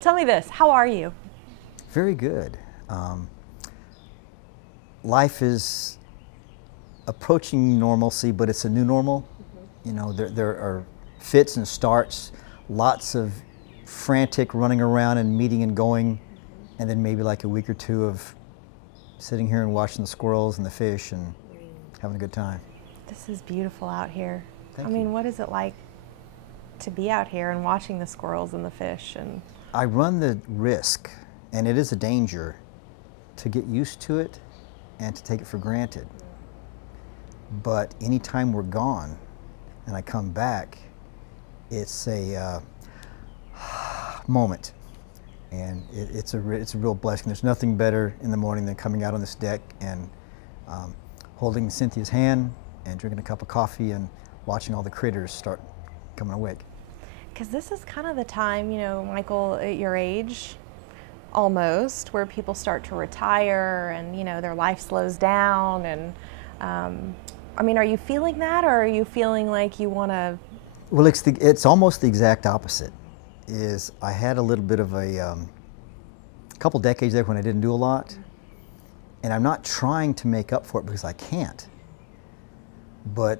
Tell me this, how are you? Very good. Life is approaching normalcy, but it's a new normal. You know, there are fits and starts, lots of frantic running around and meeting and going, and then maybe like a week or two of sitting here and watching the squirrels and the fish and having a good time. This is beautiful out here. Thank I mean, you. what is it like to be out here and watching the squirrels and the fish? And I run the risk, and it is a danger, to get used to it and to take it for granted. But anytime we're gone and I come back, it's a moment, and it's a real blessing. There's nothing better in the morning than coming out on this deck and holding Cynthia's hand and drinking a cup of coffee and watching all the critters start coming awake. because this is kind of the time, you know, Michael, at your age, almost, where people start to retire and, you know, their life slows down. And I mean, are you feeling that, or are you feeling like you want to? Well, it's almost the exact opposite. Is I had a little bit of a couple decades there when I didn't do a lot, and I'm not trying to make up for it because I can't. But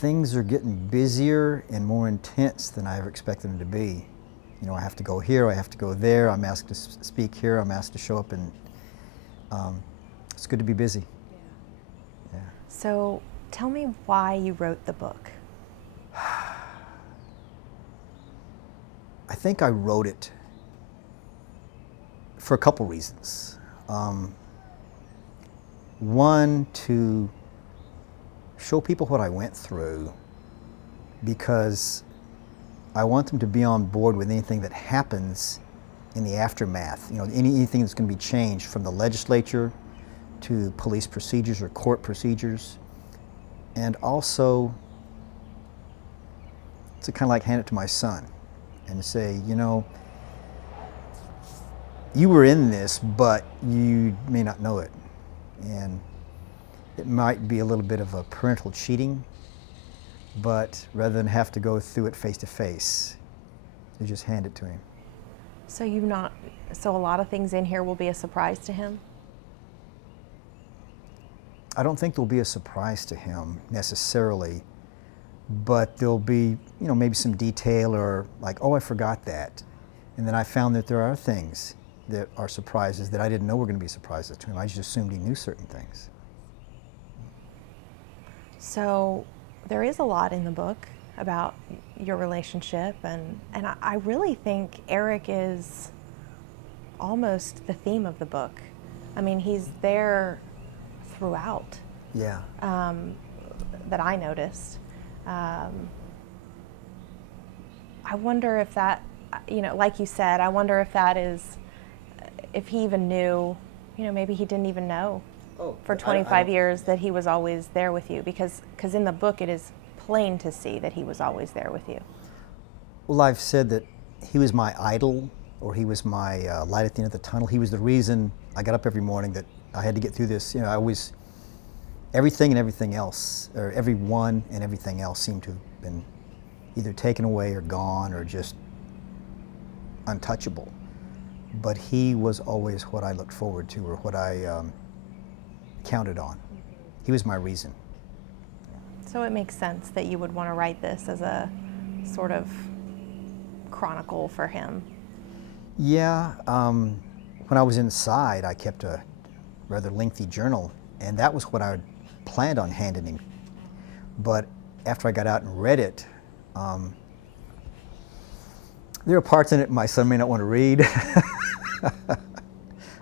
things are getting busier and more intense than I ever expected them to be. You know, I have to go here, I have to go there, I'm asked to speak here, I'm asked to show up, and it's good to be busy. Yeah. So tell me why you wrote the book. I think I wrote it for a couple reasons. One, to show people what I went through, because I want them to be on board with anything that happens in the aftermath. You know, anything that's going to be changed, from the legislature to police procedures or court procedures. And also to kind of like hand it to my son and say, you know, you were in this, but you may not know it. And it might be a little bit of a parental cheating, but rather than have to go through it face to face, you just hand it to him. So so a lot of things in here will be a surprise to him? I don't think there'll be a surprise to him necessarily, but there'll be, you know, maybe some detail, or like, oh, I forgot that. And then I found that there are things that are surprises that I didn't know were going to be surprises to him. I just assumed he knew certain things. So there is a lot in the book about your relationship, and I really think Eric is almost the theme of the book. I mean, he's there throughout. Yeah. That I noticed. I wonder if that, you know, like you said, I wonder if that is, if he even knew, you know, maybe he didn't even know for 25 years that he was always there with you, because in the book it is plain to see that he was always there with you. Well, I've said that he was my idol, or he was my light at the end of the tunnel. He was the reason I got up every morning, that I had to get through this. You know, everything and everything else, or everyone and everything else seemed to have been either taken away or gone or just untouchable. But he was always what I looked forward to, or what I counted on. He was my reason. So it makes sense that you would want to write this as a sort of chronicle for him. Yeah, when I was inside, I kept a rather lengthy journal, and that was what I had planned on handing him. But after I got out and read it, there are parts in it my son may not want to read.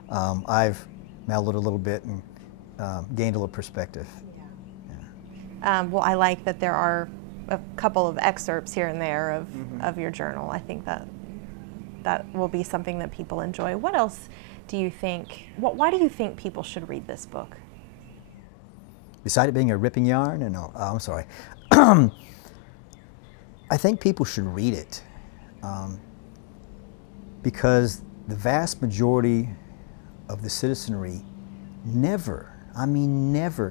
I've mellowed a little bit and gained a little perspective. Yeah. Well, I like that there are a couple of excerpts here and there of your journal. I think that will be something that people enjoy. What else do you think, why do you think people should read this book? Besides it being a ripping yarn? No, I'm sorry. I think people should read it because the vast majority of the citizenry never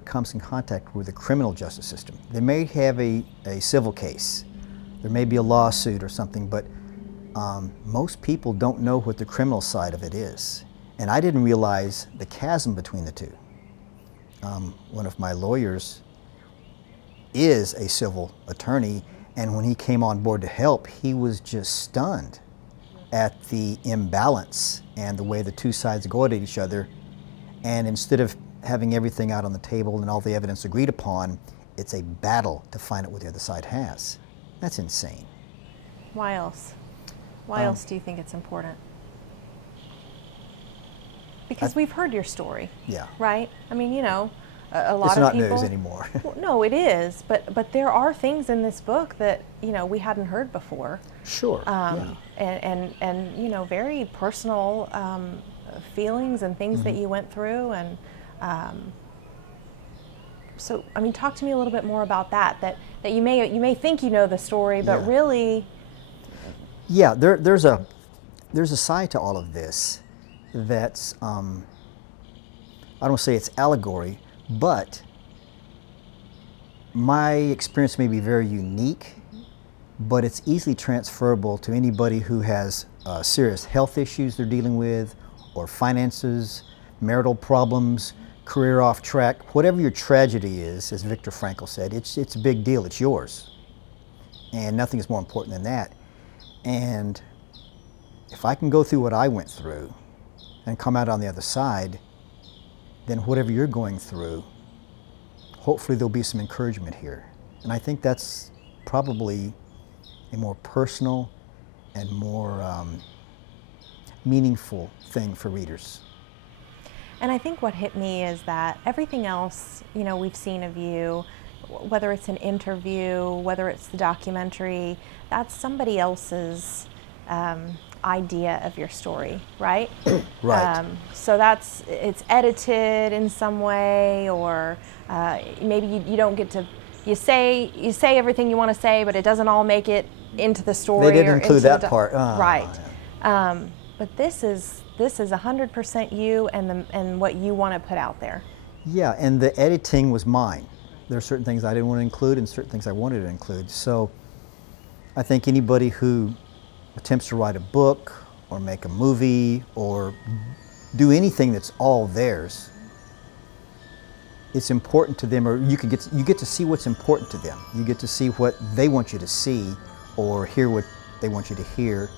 comes in contact with the criminal justice system. They may have a civil case, there may be a lawsuit or something, but most people don't know what the criminal side of it is. And I didn't realize the chasm between the two. One of my lawyers is a civil attorney, and when he came on board to help, he was just stunned at the imbalance and the way the two sides go at each other. And instead of having everything out on the table and all the evidence agreed upon, it's a battle to find out what the other side has. That's insane. Why else? Why else do you think it's important? Because we've heard your story. Yeah. Right? I mean, you know, a lot it's of not people. news anymore. Well, no, it is. But there are things in this book that, you know, we hadn't heard before. Sure. Yeah. And you know, very personal feelings and things that you went through. And so, I mean, talk to me a little bit more about that. That you may think you know the story, but really. Yeah, there's a side to all of this that's I don't say it's allegory, but my experience may be very unique, but it's easily transferable to anybody who has serious health issues they're dealing with, or finances, marital problems, career off track, whatever your tragedy is, as Viktor Frankl said, it's a big deal, it's yours. And nothing is more important than that. And if I can go through what I went through and come out on the other side, then whatever you're going through, hopefully there'll be some encouragement here. And I think that's probably a more personal and more meaningful thing for readers. And I think what hit me is that everything else, you know, we've seen of you, whether it's an interview, whether it's the documentary, that's somebody else's idea of your story, right? Right. So it's edited in some way, or maybe you don't get to, you say everything you want to say, but it doesn't all make it into the story. They didn't include that part. Right. Yeah. But this is 100% you and what you want to put out there. Yeah, and the editing was mine. There are certain things I didn't want to include and certain things I wanted to include. So I think anybody who attempts to write a book or make a movie or do anything that's all theirs, it's important to them, or you get to see what's important to them. You get to see what they want you to see or hear what they want you to hear,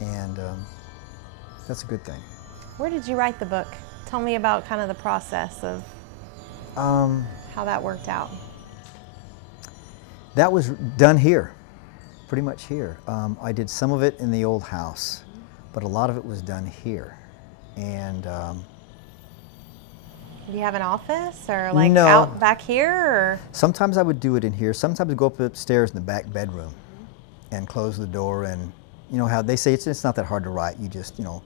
and that's a good thing. Where did you write the book? Tell me about kind of the process of how that worked out. That was done here, pretty much here. I did some of it in the old house, but a lot of it was done here. And do you have an office or like no. out back here? Or? Sometimes I would do it in here. Sometimes I'd go up upstairs in the back bedroom and close the door, and you know how they say it's not that hard to write. You just, you know,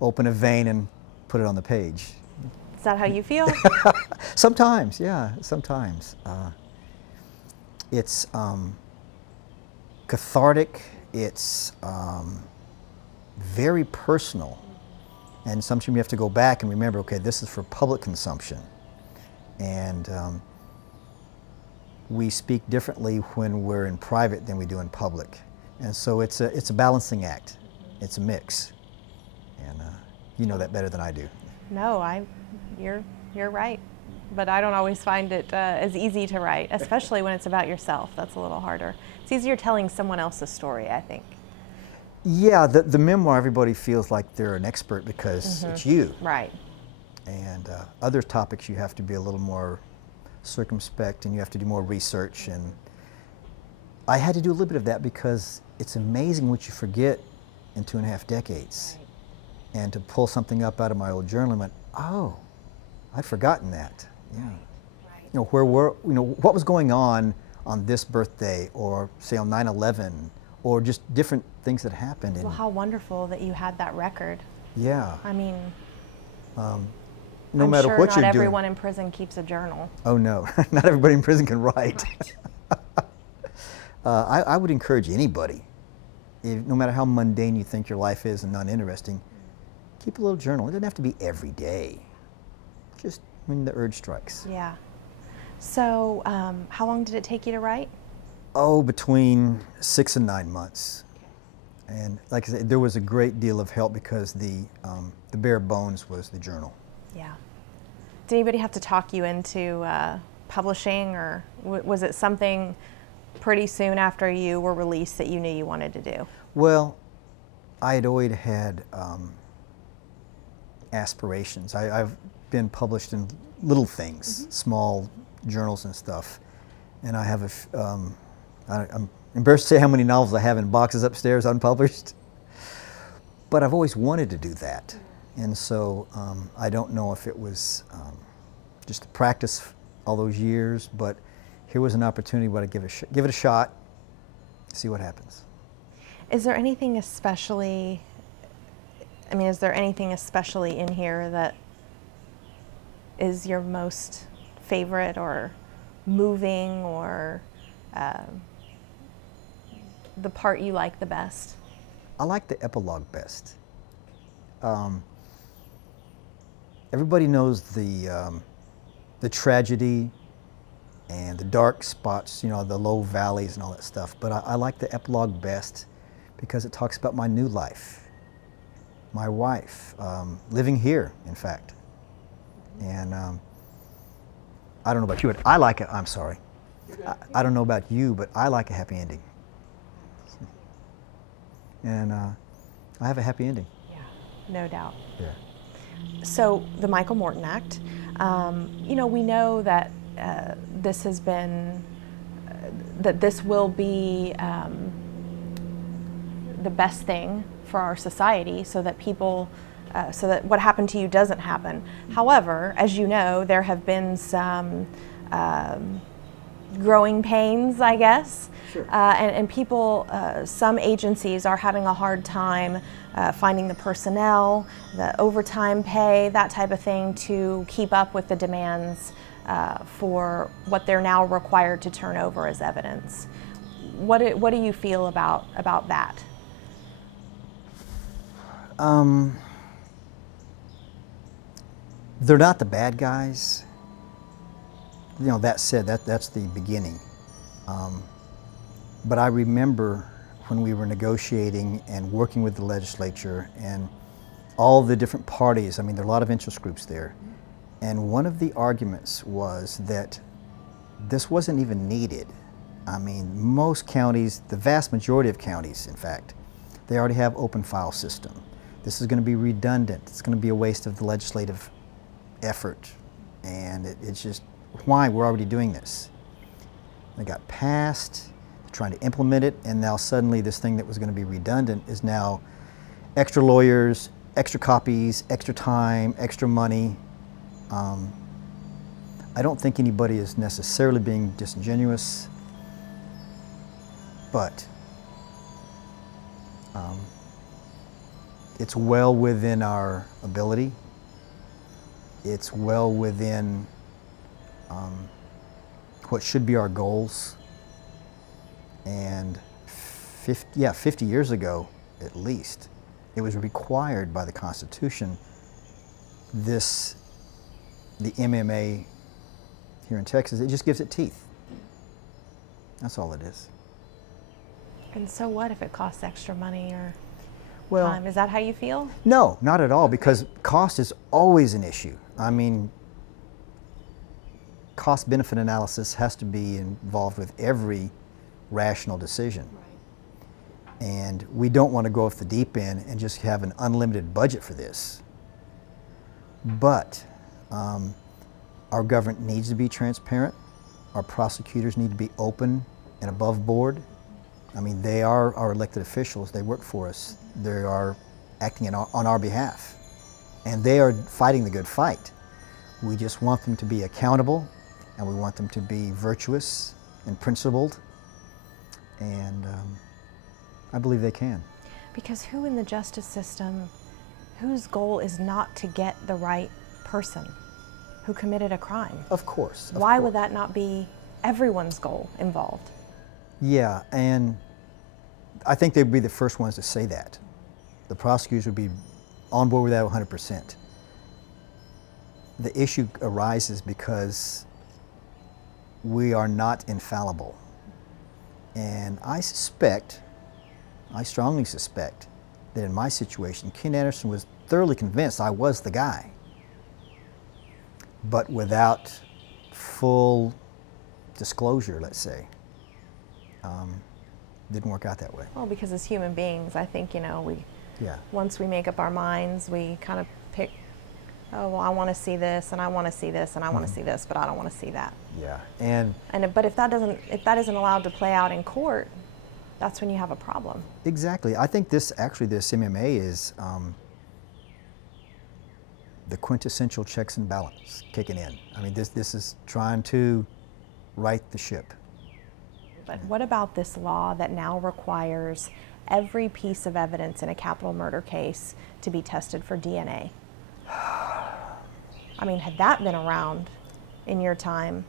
open a vein and put it on the page. Is that how you feel? Sometimes, yeah, sometimes. It's cathartic, it's very personal, and sometimes you have to go back and remember, okay, this is for public consumption. And we speak differently when we're in private than we do in public. And so it's a balancing act. It's a mix. And you know that better than I do. No, you're right. But I don't always find it as easy to write, especially when it's about yourself. That's a little harder. It's easier telling someone else's story, I think. Yeah, the memoir, everybody feels like they're an expert because it's you. Right. And other topics you have to be a little more circumspect and you have to do more research. And I had to do a little bit of that because it's amazing what you forget in 2.5 decades. Right. And to pull something up out of my old journal and went, oh, I'd forgotten that. Yeah. Right. You know, what was going on this birthday, or say on 9/11, or just different things that happened. Well, how wonderful that you had that record. Yeah. I mean, no matter what you're doing. Not everyone in prison keeps a journal. Oh no, not everybody in prison can write. Right. I would encourage anybody, no matter how mundane you think your life is and not interesting, keep a little journal. It doesn't have to be every day. Just when the urge strikes. Yeah. So, how long did it take you to write? Oh, between 6 and 9 months. And like I said, there was a great deal of help because the bare bones was the journal. Yeah. Did anybody have to talk you into publishing, or was it something pretty soon after you were released that you knew you wanted to do? Well, I had always had aspirations. I've been published in little things, small journals and stuff, and I have I'm embarrassed to say how many novels I have in boxes upstairs unpublished, but I've always wanted to do that. And so I don't know if it was just a practice all those years, but here was an opportunity where I give it a shot, see what happens. Is there anything especially, is there anything especially in here that is your most favorite or moving, or the part you like the best? I like the epilogue best. Everybody knows the tragedy and the dark spots, you know, the low valleys and all that stuff, but I like the epilogue best because it talks about my new life, my wife, living here, in fact. And I don't know about you, but I like it. I'm sorry. I don't know about you, but I like a happy ending. And I have a happy ending. Yeah, no doubt. Yeah. So the Michael Morton Act, you know, we know that this has been, that this will be the best thing for our society, so that people, so that what happened to you doesn't happen. However, as you know, there have been some growing pains, I guess. Sure. And people, some agencies are having a hard time finding the personnel, the overtime pay, that type of thing, to keep up with the demands for what they're now required to turn over as evidence. What do you feel about that? They're not the bad guys. You know, that said, that's the beginning. But I remember when we were negotiating and working with the legislature and all the different parties, I mean, there are a lot of interest groups there. And one of the arguments was that this wasn't even needed. I mean, most counties, the vast majority of counties, in fact, they already have open file system. This is going to be redundant. It's going to be a waste of the legislative effort. And it's just, why? We're already doing this. It got passed, trying to implement it, and now suddenly this thing that was going to be redundant is now extra lawyers, extra copies, extra time, extra money. I don't think anybody is necessarily being disingenuous, but it's well within our ability. It's well within what should be our goals. And 50 years ago, at least, it was required by the Constitution, the MMA here in Texas, it just gives it teeth. That's all it is. And so what if it costs extra money or Well, time? Is that how you feel? No, not at all, because cost is always an issue. I mean, cost-benefit analysis has to be involved with every rational decision. Right. And we don't want to go off the deep end and just have an unlimited budget for this. But our government needs to be transparent. Our prosecutors need to be open and above board. I mean, they are our elected officials. They work for us. They are acting on our behalf. And they are fighting the good fight. We just want them to be accountable, and we want them to be virtuous and principled. And I believe they can. Because who in the justice system, whose goal is not to get the right person who committed a crime? Of course. Why would that not be everyone's goal involved? Yeah, and I think they'd be the first ones to say that. The prosecutors would be on board with that 100%. The issue arises because we are not infallible. And I suspect, I strongly suspect that in my situation, Ken Anderson was thoroughly convinced I was the guy, but without full disclosure, let's say. Didn't work out that way. Well, because as human beings, I think, you know, Yeah. once we make up our minds, we kind of pick, oh, well, I want to see this, and I want to see this, and I want to see this, but I don't want to see that. Yeah. But if that isn't allowed to play out in court, that's when you have a problem. Exactly. I think this MMA is the quintessential checks and balance kicking in. I mean, this is trying to right the ship. But what about this law that now requires every piece of evidence in a capital murder case to be tested for DNA? I mean, had that been around in your time?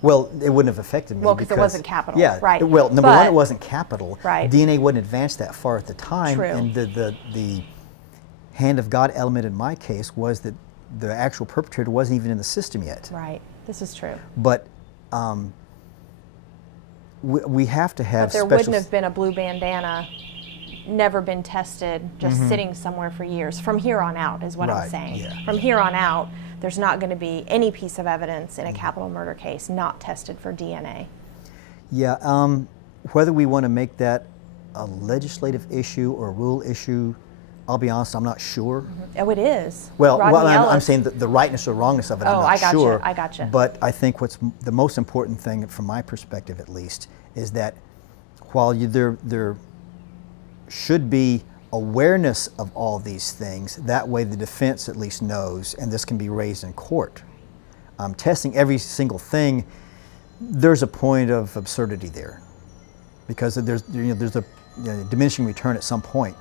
Well, it wouldn't have affected me. Well, because it wasn't capital. Yeah, right. Well, number one, it wasn't capital. Right. DNA wouldn't advance that far at the time. True. And the hand of God element in my case was that the actual perpetrator wasn't even in the system yet. Right. This is true. But we have to have. But there wouldn't have been a blue bandana, never been tested, just sitting somewhere for years. From here on out is what I'm saying. Yeah. From here on out, there's not going to be any piece of evidence in a capital murder case not tested for DNA. Yeah. Whether we want to make that a legislative issue or a rule issue, I'll be honest, I'm not sure. Oh, it is. Well, Rodney I'm Ellis. saying the rightness or wrongness of it, I'm Oh, not I got sure. you. I got you. But I think what's the most important thing, from my perspective at least, is that while there should be awareness of all these things, that way the defense at least knows, and this can be raised in court. Testing every single thing, there's a point of absurdity there, because there's a diminishing return at some point.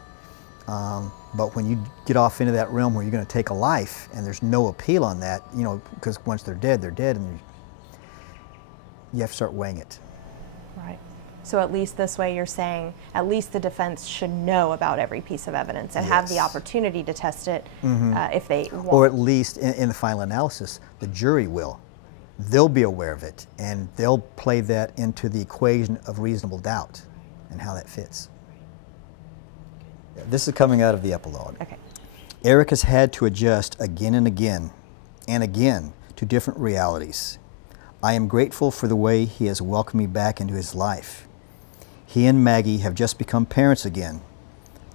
But when you get off into that realm where you're going to take a life and there's no appeal on that, because once they're dead, and you have to start weighing it. Right. So at least this way you're saying, at least the defense should know about every piece of evidence and have the opportunity to test it if they want. Or at least in the final analysis, the jury will. They'll be aware of it, and they'll play that into the equation of reasonable doubt and how that fits. This is coming out of the epilogue. Okay. Eric has had to adjust again and again to different realities. I am grateful for the way he has welcomed me back into his life. He and Maggie have just become parents again,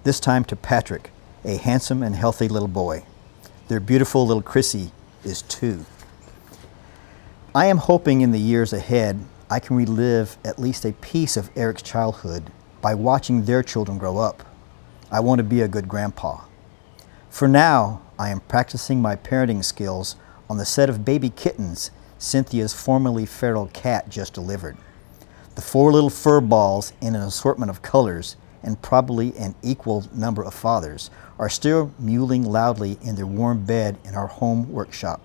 this time to Patrick, a handsome and healthy little boy. Their beautiful little Chrissy is 2. I am hoping in the years ahead I can relive at least a piece of Eric's childhood by watching their children grow up. I want to be a good grandpa. For now, I am practicing my parenting skills on the set of baby kittens Cynthia's formerly feral cat just delivered. The 4 little fur balls in an assortment of colors, and probably an equal number of fathers, are still mewling loudly in their warm bed in our home workshop.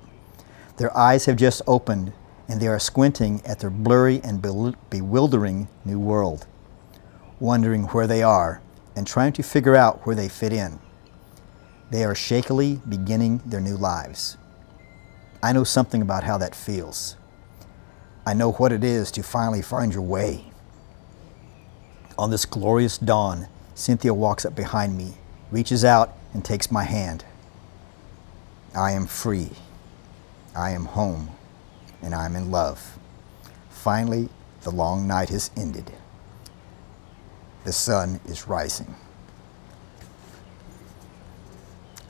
Their eyes have just opened, and they are squinting at their blurry and bewildering new world, wondering where they are and trying to figure out where they fit in. They are shakily beginning their new lives. I know something about how that feels. I know what it is to finally find your way. On this glorious dawn, Cynthia walks up behind me, reaches out, and takes my hand. I am free. I am home, and I am in love. Finally, the long night has ended. The sun is rising.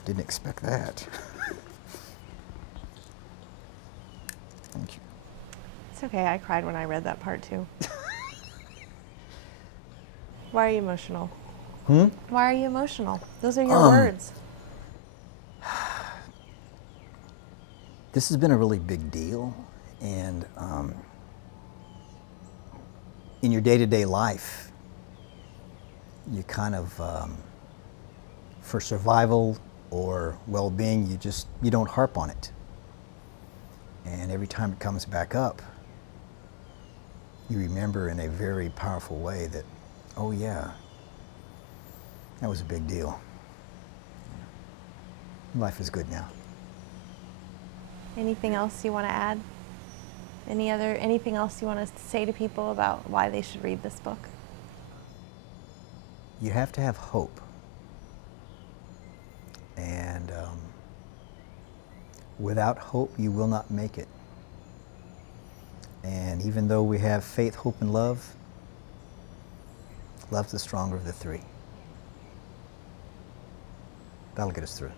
Didn't expect that. Thank you. It's okay, I cried when I read that part too. Why are you emotional? Why are you emotional? Those are your words. This has been a really big deal, and in your day-to-day life, you kind of, for survival or well-being, you don't harp on it. And every time it comes back up, you remember in a very powerful way that, oh yeah, that was a big deal. Life is good now. Anything else you want to add? Anything else you want to say to people about why they should read this book? you have to have hope. And without hope, you will not make it. And even though we have faith, hope, and love, love's the stronger of the three. That'll get us through.